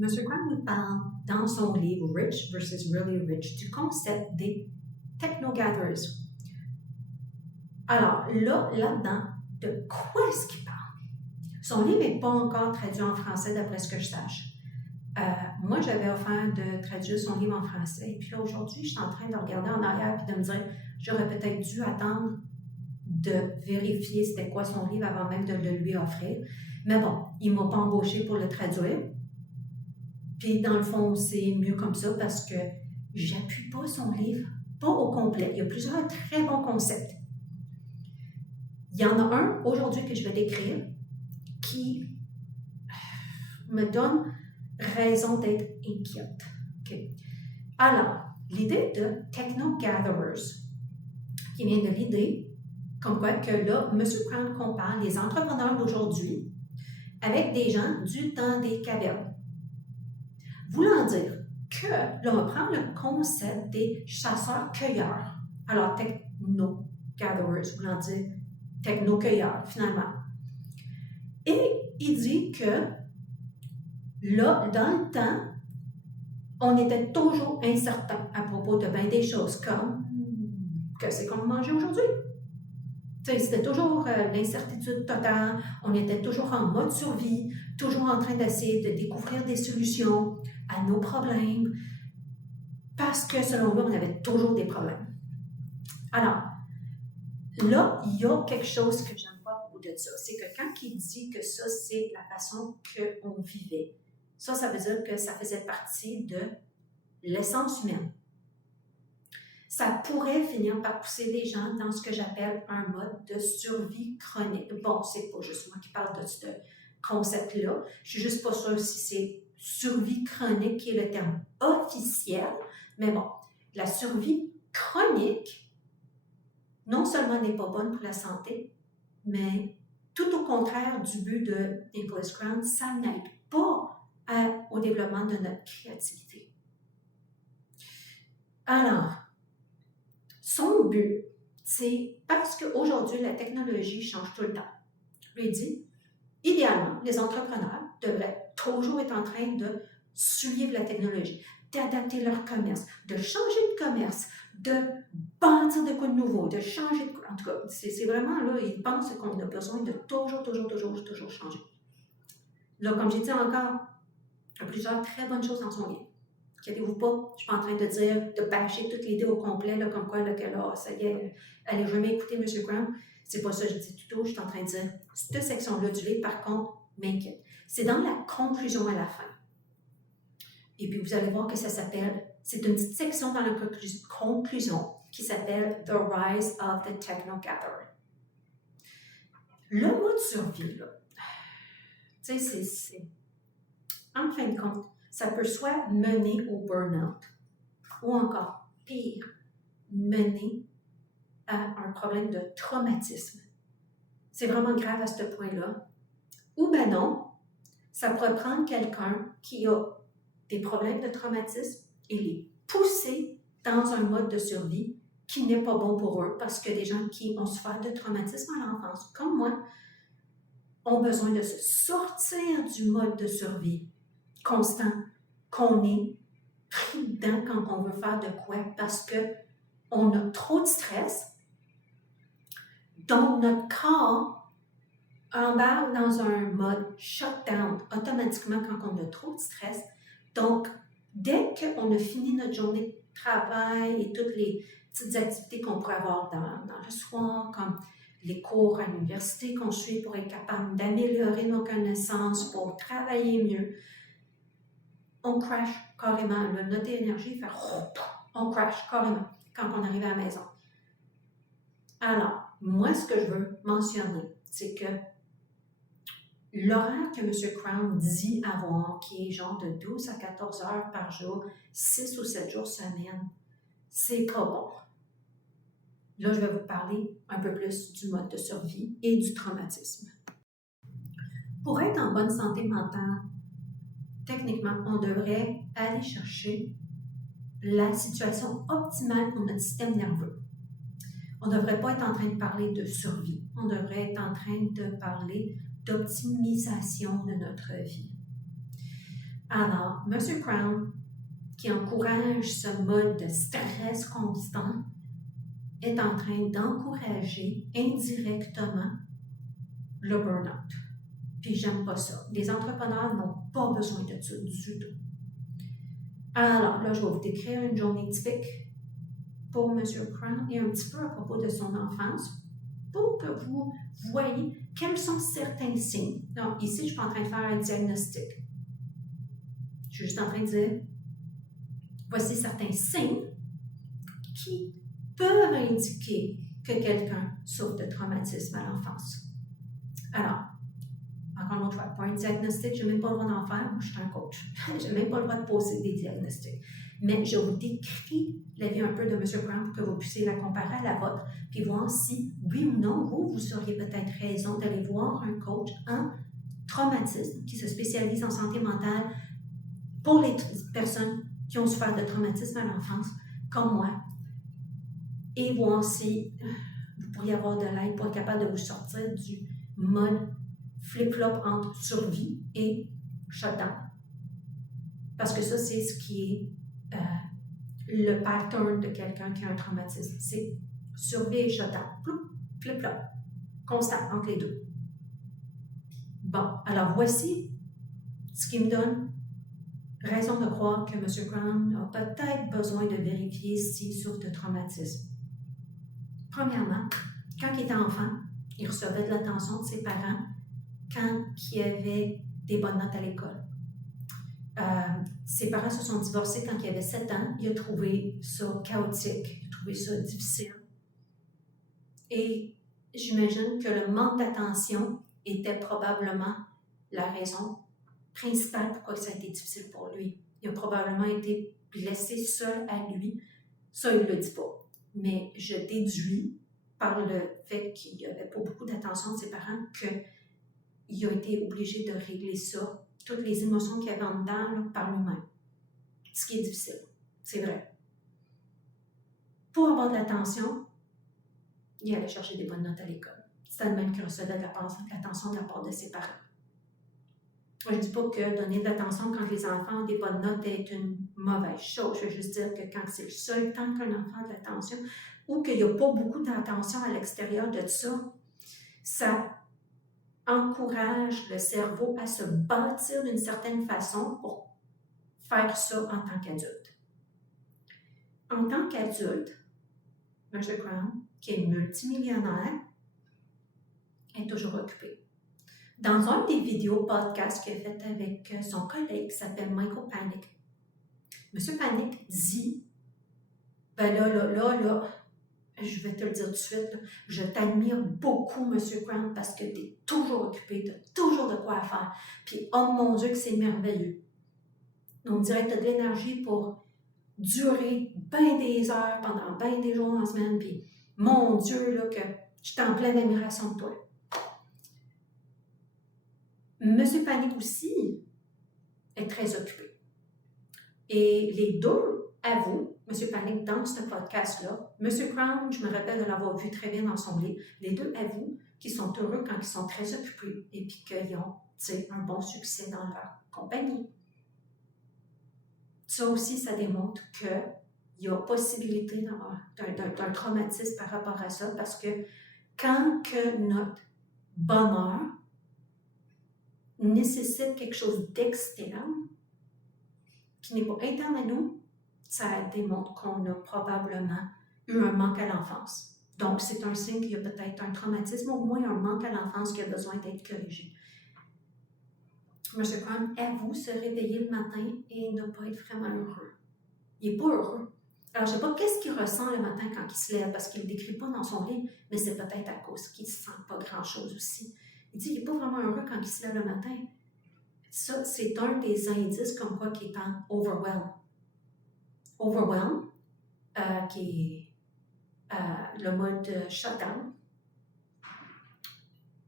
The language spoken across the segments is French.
M. Grant nous parle dans son livre Rich versus Really Rich du concept des techno-gatherers. Alors, là-dedans, de quoi est-ce qu'il parle? Son livre n'est pas encore traduit en français, d'après ce que je sache. Moi, j'avais offert de traduire son livre en français. Et puis là, aujourd'hui, je suis en train de regarder en arrière et de me dire, j'aurais peut-être dû attendre de vérifier c'était quoi son livre avant même de le lui offrir. Mais bon, il ne m'a pas embauché pour le traduire. Puis dans le fond, c'est mieux comme ça parce que j'appuie pas son livre, pas au complet. Il y a plusieurs très bons concepts. Il y en a un aujourd'hui que je vais décrire qui me donne raison d'être inquiète. Okay. Alors, l'idée de techno-gatherers, qui vient de l'idée, comme quoi que là, M. Grant compare les entrepreneurs d'aujourd'hui avec des gens du temps des cavernes. Voulant dire que, là, on va prendre le concept des chasseurs-cueilleurs. Alors, techno-gatherers, voulant dire techno-cueilleurs, finalement. Et il dit que là, dans le temps, on était toujours incertain à propos de bien des choses comme que c'est qu'on mangeait aujourd'hui. C'était toujours l'incertitude totale, on était toujours en mode survie, toujours en train d'essayer de découvrir des solutions à nos problèmes, parce que selon lui, on avait toujours des problèmes. Alors, là, il y a quelque chose que j'aime pas à propos de ça, c'est que quand il dit que ça, c'est la façon qu'on vivait, ça veut dire que ça faisait partie de l'essence humaine. Ça pourrait finir par pousser les gens dans ce que j'appelle un mode de survie chronique. Bon, c'est pas juste moi qui parle de ce concept-là. Je suis juste pas sûre si c'est survie chronique qui est le terme officiel, mais bon, la survie chronique, non seulement n'est pas bonne pour la santé, mais tout au contraire du but de Nicholas Grant, ça n'aide pas au développement de notre créativité. Alors, son but, c'est parce qu'aujourd'hui, la technologie change tout le temps. Lui dit, idéalement, les entrepreneurs devraient toujours être en train de suivre la technologie, d'adapter leur commerce, de changer de commerce, de bâtir de quoi de nouveau, de changer de quoi. En tout cas, c'est vraiment là, ils pensent qu'on a besoin de toujours changer. Là, comme j'ai dit encore, il y a plusieurs très bonnes choses dans son livre. Inquiétez-vous pas, je ne suis pas en train de dire, de bâcher toute l'idée au complet, là, comme quoi, là, que là, ça y est, allez jamais écouter M. Grant. C'est pas ça que je dis du tout, je suis en train de dire, cette section-là du livre, par contre, m'inquiète. C'est dans la conclusion à la fin. Et puis, vous allez voir que ça s'appelle, c'est une petite section dans la conclusion qui s'appelle The Rise of the Techno-Gatherer. Le mode survie, là, tu sais, c'est, en fin de compte, ça peut soit mener au burn-out ou encore, pire, mener à un problème de traumatisme. C'est vraiment grave à ce point-là. Ou ben non, ça pourrait prendre quelqu'un qui a des problèmes de traumatisme et les pousser dans un mode de survie qui n'est pas bon pour eux parce que des gens qui ont souffert de traumatisme à l'enfance, comme moi, ont besoin de se sortir du mode de survie constant qu'on est pris dedans quand on veut faire de quoi parce qu'on a trop de stress, donc notre corps embarque dans un mode shutdown automatiquement quand on a trop de stress. Donc, dès qu'on a fini notre journée de travail et toutes les petites activités qu'on pourrait avoir dans le soir, comme les cours à l'université qu'on suit pour être capable d'améliorer nos connaissances, pour travailler mieux, on crash carrément. Là, notre énergie fait on crash carrément quand on arrive à la maison. Alors, moi, ce que je veux mentionner, c'est que l'horaire que M. Grant dit avoir, qui est genre de 12 à 14 heures par jour, 6 ou 7 jours semaine, c'est pas bon. Là, je vais vous parler un peu plus du mode de survie et du traumatisme. Pour être en bonne santé mentale, techniquement, on devrait aller chercher la situation optimale pour notre système nerveux. On ne devrait pas être en train de parler de survie. On devrait être en train de parler d'optimisation de notre vie. Alors, M. Crown, qui encourage ce mode de stress constant, est en train d'encourager indirectement le burn-out. Puis j'aime pas ça. Les entrepreneurs n'ont pas besoin de ça du tout. Alors là, je vais vous décrire une journée typique pour M. Crown et un petit peu à propos de son enfance pour que vous voyez quels sont certains signes. Donc ici, je ne suis pas en train de faire un diagnostic. Je suis juste en train de dire, voici certains signes qui peuvent indiquer que quelqu'un souffre de traumatisme à l'enfance. Alors, encore une fois, pour un diagnostic, je n'ai même pas le droit d'en faire, moi je suis un coach. Je n'ai même pas le droit de poser des diagnostics. Mais je vous décris la vie un peu de M. Crown pour que vous puissiez la comparer à la vôtre, puis voir si, oui ou non, vous auriez peut-être raison d'aller voir un coach en traumatisme qui se spécialise en santé mentale pour les personnes qui ont souffert de traumatisme à l'enfance, comme moi, et voir si vous pourriez avoir de l'aide pour être capable de vous sortir du mode flip-flop entre survie et shutdown. Parce que ça, c'est ce qui est le pattern de quelqu'un qui a un traumatisme. C'est survie et shutdown. Flip-flop. Constant entre les deux. Bon, alors voici ce qui me donne raison de croire que M. Crown a peut-être besoin de vérifier s'il souffre de traumatisme. Premièrement, quand il était enfant, il recevait de l'attention de ses parents quand il avait des bonnes notes à l'école. Ses parents se sont divorcés quand il avait 7 ans. Il a trouvé ça chaotique, il a trouvé ça difficile. Et j'imagine que le manque d'attention était probablement la raison principale pourquoi ça a été difficile pour lui. Il a probablement été laissé seul à lui. Ça, il ne le dit pas. Mais je déduis par le fait qu'il n'y avait pas beaucoup d'attention de ses parents qu'il a été obligé de régler ça, toutes les émotions qu'il avait en dedans là, par lui-même. Ce qui est difficile, c'est vrai. Pour avoir de l'attention, il allait chercher des bonnes notes à l'école. C'était le même qu'il recevait de l'attention de la part de ses parents. Moi, je ne dis pas que donner de l'attention quand les enfants ont des bonnes notes est une mauvaise chose. Je veux juste dire que quand c'est le seul temps qu'un enfant a de l'attention ou qu'il n'y a pas beaucoup d'attention à l'extérieur de ça, ça encourage le cerveau à se bâtir d'une certaine façon pour faire ça en tant qu'adulte. En tant qu'adulte, M. Crown, qui est multimillionnaire, est toujours occupé. Dans un des vidéos podcast qu'il a fait avec son collègue qui s'appelle Michael Panic, M. Panic dit, ben là, je vais te le dire tout de suite, là, je t'admire beaucoup, M. Crown, parce que tu es toujours occupé, tu as toujours de quoi faire. Puis, oh mon Dieu, que c'est merveilleux. On dirait que tu as de l'énergie pour durer bien des heures, pendant bien des jours en semaine. Puis, mon Dieu, là, que je suis en pleine admiration de toi. M. Panic aussi est très occupé. Et les deux avouent, M. Panic dans ce podcast-là, M. Crown, je me rappelle de l'avoir vu très bien dans son livre, les deux avouent qu'ils sont heureux quand ils sont très occupés et puis qu'ils ont un bon succès dans leur compagnie. Ça aussi, ça démontre qu'il y a possibilité d'un traumatisme par rapport à ça parce que quand que notre bonheur nécessite quelque chose d'externe qui n'est pas interne à nous, ça démontre qu'on a probablement eu un manque à l'enfance. Donc, c'est un signe qu'il y a peut-être un traumatisme, au moins un manque à l'enfance qui a besoin d'être corrigé. M. Crown avoue se réveiller le matin et ne pas être vraiment heureux. Il n'est pas heureux. Alors, je ne sais pas qu'est-ce qu'il ressent le matin quand il se lève, parce qu'il ne le décrit pas dans son livre, mais c'est peut-être à cause qu'il ne sent pas grand-chose aussi. Il dit qu'il n'est pas vraiment heureux quand il se lève le matin. Ça, c'est un des indices comme quoi qu'il est en overwhelm. Overwhelm, qui est le mode shutdown.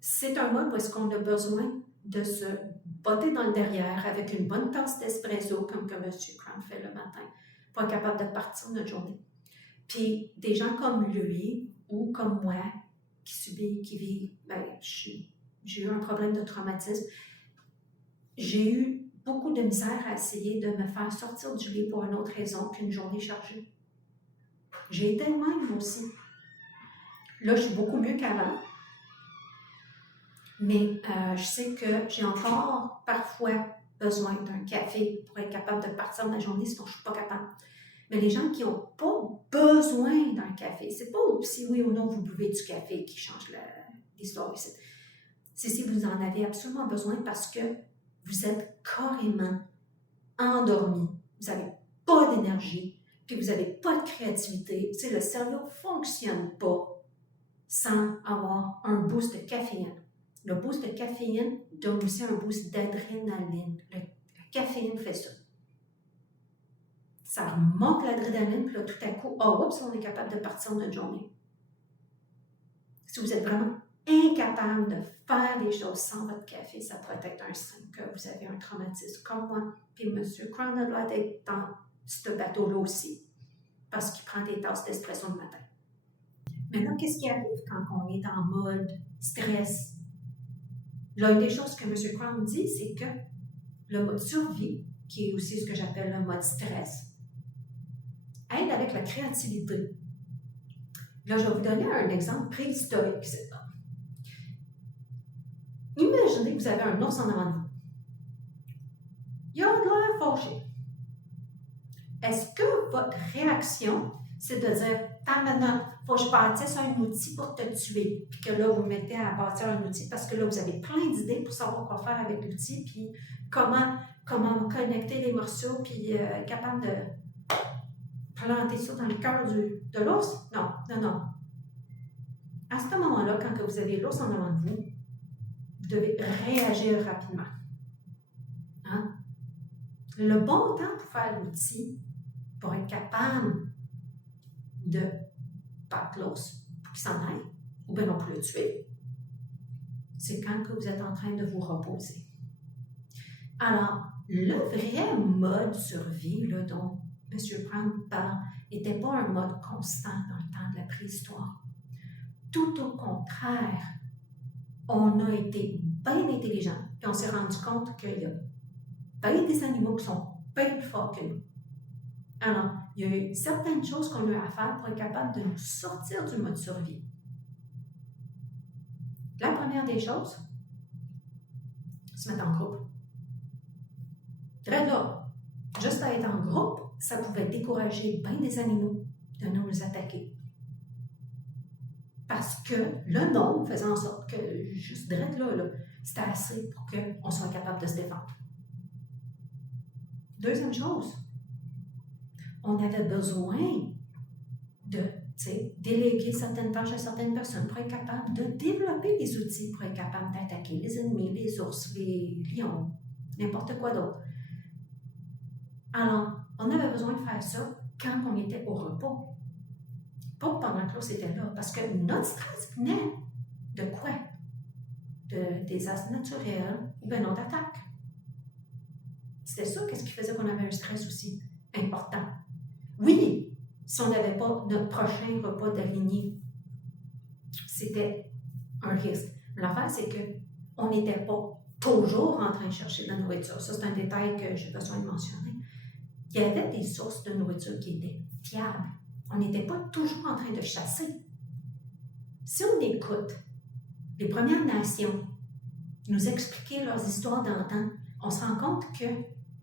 C'est un mode où est-ce qu'on a besoin de se botter dans le derrière avec une bonne tasse d'espresso, comme que M. Crown fait le matin, pour être capable de partir notre journée. Puis, des gens comme lui ou comme moi, qui vivent, j'ai eu un problème de traumatisme. J'ai eu beaucoup de misère à essayer de me faire sortir du lit pour une autre raison qu'une journée chargée. J'ai été même, moi aussi. Là, je suis beaucoup mieux qu'avant. Mais je sais que j'ai encore parfois besoin d'un café pour être capable de partir de ma journée, sinon je ne suis pas capable. Mais les gens qui n'ont pas besoin d'un café, c'est pas si oui ou non vous buvez du café qui change l'histoire ici. C'est si vous en avez absolument besoin parce que vous êtes carrément endormi, vous n'avez pas d'énergie, puis vous n'avez pas de créativité. Tu sais, le cerveau ne fonctionne pas sans avoir un boost de caféine. Le boost de caféine donne aussi un boost d'adrénaline. La caféine fait ça. Ça remonte l'adrénaline, puis là, tout à coup, oups, on est capable de partir notre journée. Si vous êtes vraiment incapable de faire des choses sans votre café, ça pourrait être un signe que vous avez un traumatisme comme moi. Puis M. Crown doit être dans ce bateau-là aussi, parce qu'il prend des tasses d'espresso le matin. Maintenant, qu'est-ce qui arrive quand on est en mode stress? Là, une des choses que M. Crown dit, c'est que le mode survie, qui est aussi ce que j'appelle le mode stress, aide avec la créativité. Là, je vais vous donner un exemple préhistorique. Imaginez que vous avez un ours en avant de vous. Il a de l'air fâché. Est-ce que votre réaction, c'est de dire « Tant maintenant, il faut que je bâtisse un outil pour te tuer », puis que là, vous mettez à bâtir un outil parce que là, vous avez plein d'idées pour savoir quoi faire avec l'outil, puis comment connecter les morceaux, puis être capable de planter ça dans le cœur de l'ours? Non. À ce moment-là, quand vous avez l'ours en avant de vous, vous devez réagir rapidement. Hein? Le bon temps pour faire l'outil, pour être capable de battre l'ours pour qu'il s'en aille, ou bien non plus le tuer, c'est quand que vous êtes en train de vous reposer. Alors, le vrai mode survie là, dont M. Brown parle n'était pas un mode constant dans le temps de la préhistoire. Tout au contraire, on a été bien intelligents, puis on s'est rendu compte qu'il y a bien des animaux qui sont bien plus forts que nous. Alors, il y a eu certaines choses qu'on a eu à faire pour être capable de nous sortir du mode survie. La première des choses, se mettre en groupe. Très là, juste à être en groupe, ça pouvait décourager bien des animaux de nous attaquer. Parce que le nombre faisait en sorte que, juste direct là, c'était assez pour qu'on soit capable de se défendre. Deuxième chose, on avait besoin de déléguer certaines tâches à certaines personnes pour être capable de développer les outils, pour être capable d'attaquer les ennemis, les ours, les lions, n'importe quoi d'autre. Alors, on avait besoin de faire ça quand on était au repos. Pas pendant que l'ours était là, parce que notre stress venait de quoi? De désastres naturels ou bien non d'attaque. C'était ça, qu'est-ce qui faisait qu'on avait un stress aussi important. Oui, si on n'avait pas notre prochain repas d'aligné, c'était un risque. L'affaire, c'est qu'on n'était pas toujours en train de chercher de la nourriture. Ça, c'est un détail que j'ai besoin de mentionner. Il y avait des sources de nourriture qui étaient fiables. On n'était pas toujours en train de chasser. Si on écoute les Premières Nations nous expliquer leurs histoires d'antan, on se rend compte que,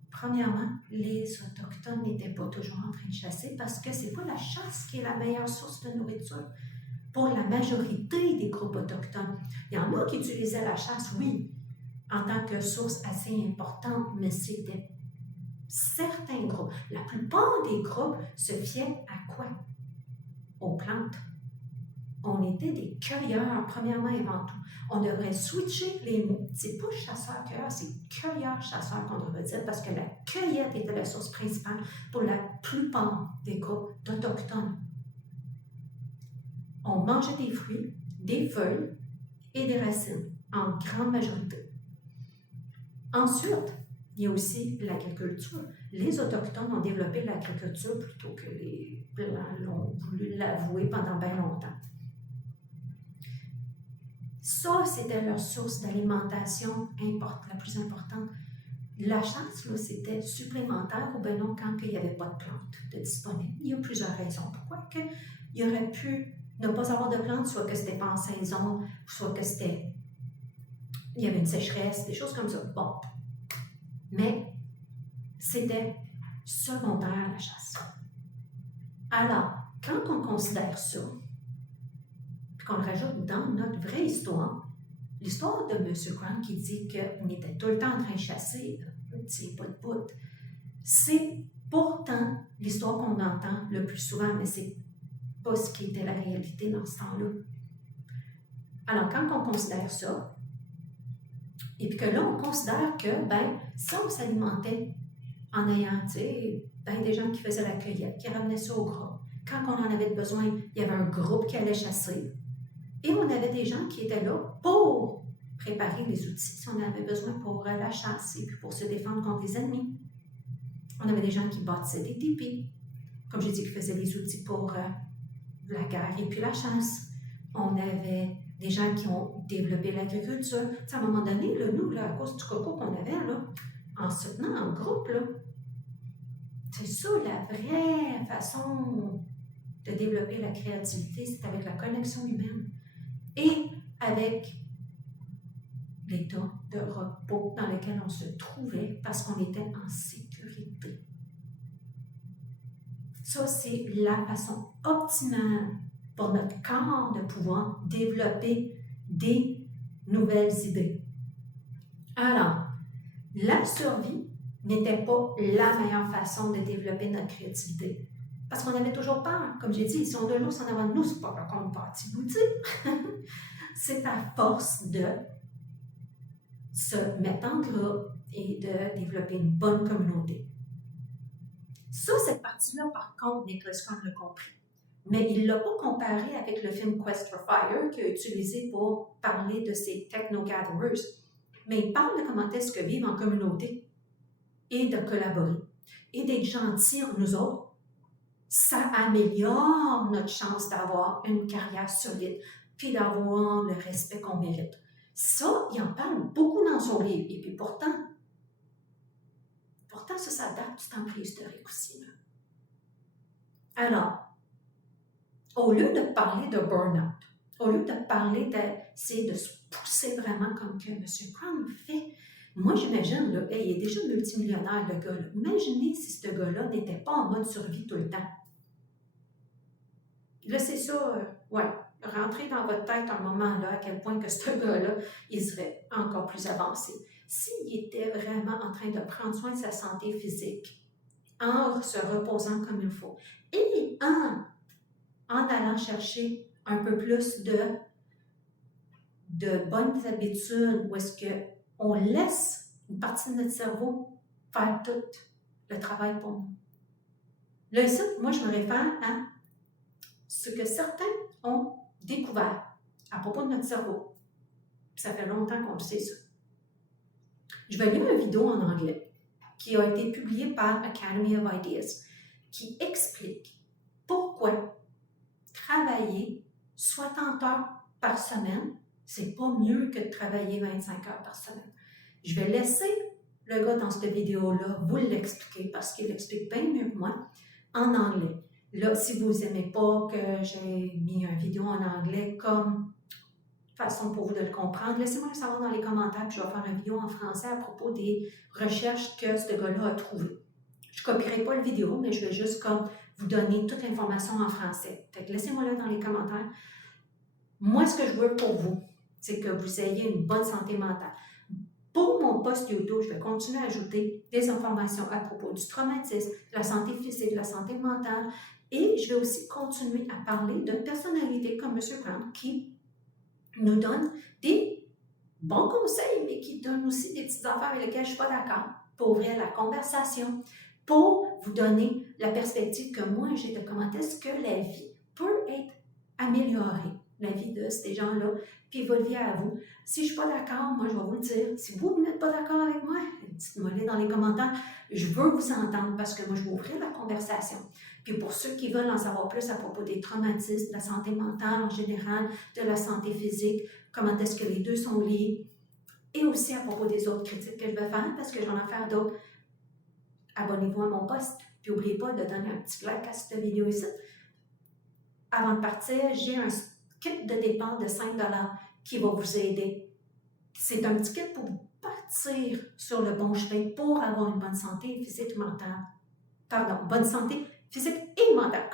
premièrement, les Autochtones n'étaient pas toujours en train de chasser parce que c'est pas la chasse qui est la meilleure source de nourriture pour la majorité des groupes autochtones. Il y en a qui utilisaient la chasse, oui, en tant que source assez importante, mais c'était certains groupes. La plupart des groupes se fiaient à quoi? Aux plantes. On était des cueilleurs, premièrement et avant tout. On devrait switcher les mots. C'est pas chasseur-cueilleur, c'est cueilleur-chasseur qu'on devrait dire parce que la cueillette était la source principale pour la plupart des groupes d'Autochtones. On mangeait des fruits, des feuilles et des racines, en grande majorité. Ensuite, il y a aussi l'agriculture. Les Autochtones ont développé l'agriculture plutôt que les Blancs l'ont voulu l'avouer pendant bien longtemps. Ça, c'était leur source d'alimentation la plus importante. la chasse, là, c'était supplémentaire ou bien non quand il n'y avait pas de plantes de disponibles. Il y a plusieurs raisons. Pourquoi il aurait pu ne pas avoir de plantes, soit que c'était pas en saison, soit que il y avait une sécheresse, des choses comme ça. Bon. Mais c'était secondaire la chasse. Alors, quand on considère ça, puis qu'on le rajoute dans notre vraie histoire, l'histoire de M. Crown qui dit qu'on était tout le temps en train de chasser, c'est pas de bout. C'est pourtant l'histoire qu'on entend le plus souvent, mais c'est pas ce qui était la réalité dans ce temps-là. Alors, quand on considère ça, et puis que là, on considère que, si on s'alimentait en ayant, des gens qui faisaient la cueillette, qui ramenaient ça au groupe. Quand on en avait besoin, il y avait un groupe qui allait chasser. Et on avait des gens qui étaient là pour préparer les outils si on avait besoin pour la chasse et puis pour se défendre contre les ennemis. On avait des gens qui bâtissaient des tipis, comme j'ai dit, qui faisaient les outils pour la guerre et puis la chasse. On avait des gens qui ont développé l'agriculture. À un moment donné, là, nous, à cause du coco qu'on avait, là, en se tenant en groupe, là, c'est ça la vraie façon de développer la créativité, c'est avec la connexion humaine et avec l'état de repos dans lequel on se trouvait parce qu'on était en sécurité. Ça, c'est la façon optimale pour notre corps de pouvoir développer des nouvelles idées. Alors, la survie n'était pas la meilleure façon de développer notre créativité. Parce qu'on avait toujours peur. Comme j'ai dit, si on a l'ours en avant de nous, c'est pas qu'on bâtit l'outil. C'est à force de se mettre en groupe et de développer une bonne communauté. Ça, cette partie-là, par contre, Nicholas Crown l'a compris. Mais il ne l'a pas comparé avec le film Quest for Fire qu'il a utilisé pour parler de ces techno-gatherers. Mais il parle de comment est-ce que vivre en communauté et de collaborer et d'être gentil entre nous autres, ça améliore notre chance d'avoir une carrière solide puis d'avoir le respect qu'on mérite. Ça, il en parle beaucoup dans son livre. Et puis pourtant, ça date du temps préhistorique aussi. Là. Alors, au lieu de parler de burn-out, au lieu de parler d'essayer de se pousser vraiment comme que M. Crown fait, moi j'imagine, là, il est déjà multimillionnaire le gars. Là. Imaginez si ce gars-là n'était pas en mode survie tout le temps. Là, c'est ça, rentrez dans votre tête un moment là, à quel point que ce gars-là, il serait encore plus avancé. S'il était vraiment en train de prendre soin de sa santé physique, en se reposant comme il faut, et en allant chercher un peu plus de bonnes habitudes, où est-ce qu'on laisse une partie de notre cerveau faire tout le travail pour nous. Là, ici, moi, je me réfère à ce que certains ont découvert à propos de notre cerveau. Puis ça fait longtemps qu'on le sait, ça. Je vais lire une vidéo en anglais qui a été publiée par Academy of Ideas qui explique pourquoi travailler 60 heures par semaine, c'est pas mieux que de travailler 25 heures par semaine. Je vais laisser le gars dans cette vidéo-là vous l'expliquer parce qu'il l'explique bien mieux que moi en anglais. Là, si vous n'aimez pas que j'ai mis une vidéo en anglais comme façon pour vous de le comprendre, laissez-moi le savoir dans les commentaires, puis je vais faire une vidéo en français à propos des recherches que ce gars-là a trouvées. Je ne copierai pas la vidéo, mais je vais juste comme vous donner toute l'information en français. Fait que laissez-moi là dans les commentaires. Moi, ce que je veux pour vous, c'est que vous ayez une bonne santé mentale. Pour mon post YouTube, je vais continuer à ajouter des informations à propos du traumatisme, de la santé physique, de la santé mentale, et je vais aussi continuer à parler de personnalités comme M. Crown qui nous donne des bons conseils, mais qui donne aussi des petites affaires avec lesquelles je ne suis pas d'accord pour ouvrir la conversation, pour vous donner la perspective que moi j'ai de comment est-ce que la vie peut être améliorée, la vie de ces gens-là, puis votre vie à vous. Si je ne suis pas d'accord, moi je vais vous le dire. Si vous n'êtes pas d'accord avec moi, dites-moi-le dans les commentaires. Je veux vous entendre parce que moi je vais ouvrir la conversation. Puis pour ceux qui veulent en savoir plus à propos des traumatismes, de la santé mentale en général, de la santé physique, comment est-ce que les deux sont liés, et aussi à propos des autres critiques que je vais faire, parce que j'en ai faire d'autres. Abonnez-vous à mon post, puis n'oubliez pas de donner un petit like à cette vidéo ici. Avant de partir, j'ai un kit de dépenses de 5 qui va vous aider. C'est un petit kit pour vous partir sur le bon chemin pour avoir une bonne santé physique et mentale. Pardon, bonne santé physique et mentale.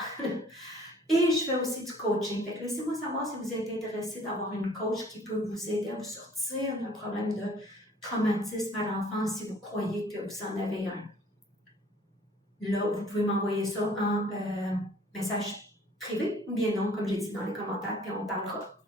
Et je fais aussi du coaching. Fait que laissez-moi savoir si vous êtes intéressé d'avoir une coach qui peut vous aider à vous sortir d'un problème de traumatisme à l'enfance si vous croyez que vous en avez un. Là, vous pouvez m'envoyer ça en message privé ou bien non, comme j'ai dit dans les commentaires, puis on parlera.